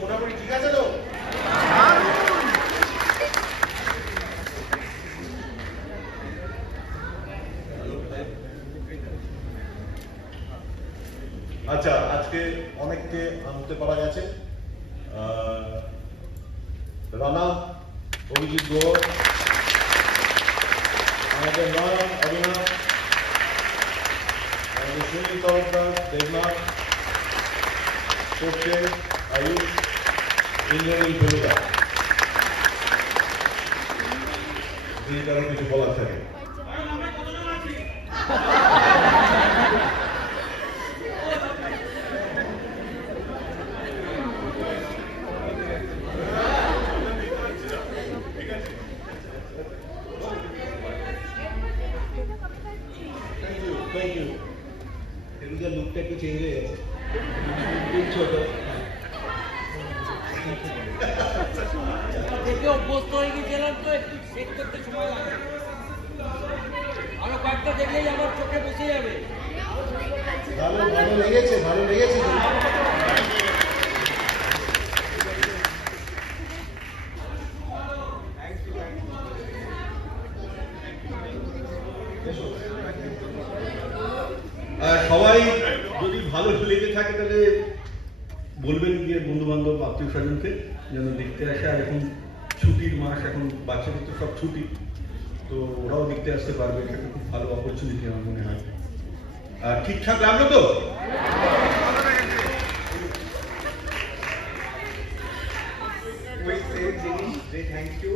মোটামুটি ঠিক আছে তো? আচ্ছা, আজকে অনেককে আনতে পারা গেছে। রানা, অভিজিৎ ঘোষ, আমাদের নয়ন, অভিনব, আমাদের সুনীল তরফদার, দেবনাথ, কোচে, আয়ুষ, ইন্দ্রনীল ফেলুদা। যদি কারো কিছু বলার থাকে। ফেলুদার লুকটা একটু চেঞ্জ হয়ে গেছে, ছোট দেখে অভ্যস্ত হয়ে গেছিলাম তো, একটু সেট করতে সময় লাগে। আরো কয়েকটা দেখলেই আমার চোখে বসে যাবে। ভালো লেগেছে, ভালো লেগেছে। সবাই যদি ভালো লেগে থাকে তাহলে বলবেন গিয়ে বন্ধু বান্ধব আত্মীয় স্বজনকে যেন দেখতে আসে। আর এখন ছুটির মাস, এখন বাচ্চাদের তো সব ছুটি, তো ওরাও দেখতে আসতে পারবে। এটা খুব ভালো অপরচুনিটি আমার মনে হয়। আর ঠিকঠাক লাগলো তো? থ্যাংক ইউ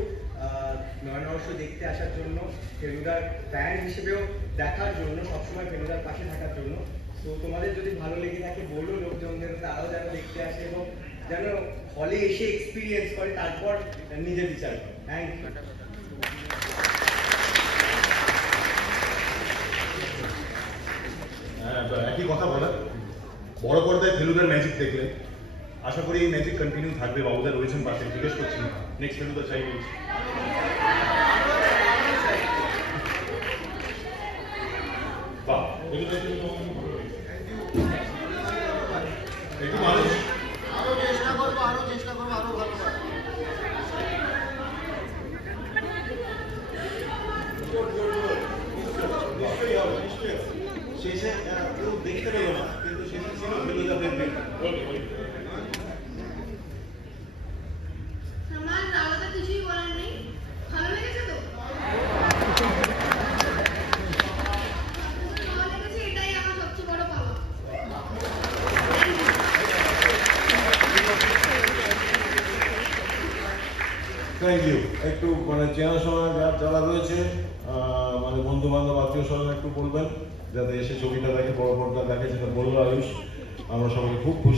নয়ন অবশ্য দেখতে আসার জন্য, ফেলুদার ফ্যান হিসেবেও দেখার জন্য, সবসময় ফেলুদার পাশে থাকার জন্য। তো তোমাদের যদি ভালো লেগে থাকে বলো লোকজনদের, তারাও যেন দেখতে আসে এবং যেন হলে এসে এক্সপিরিয়েন্স করে, তারপর নিজে বিচার করে। Thank you. হ্যাঁ, একই কথা বলা। বড় পর্দায় ফেলুদার ম্যাজিক দেখলে আশা করি এই ম্যাজিক কন্টিনিউ থাকবে। বাবুদা রয়েছেন পাশে, জিজ্ঞেস করছি নেক্সট ফেলুদা চাই বলছি। বাহ, একটু মানুষ আরো চেষ্টা করবো, আরো ভালো শেষে কেউ দেখতে পেল না, কিন্তু শেষে ছিল ফেলুদা দেখবেন। আমার আলাদা কিছুই বলার নেই। ভালো লেগেছে তো? ভালো লেগেছে, এটাই আমার সবচেয়ে বড় পাওয়া। Thank you. একটু মানে চেনাশোনা যারা রয়েছে, মানে বন্ধু বান্ধব আত্মীয় স্বজন একটু বলবেন যাতে এসে ছবিটা দেখে, বড় পর্দা দেখে, যেটা বললো আয়ুষ। আমরা সবাই খুব খুশি।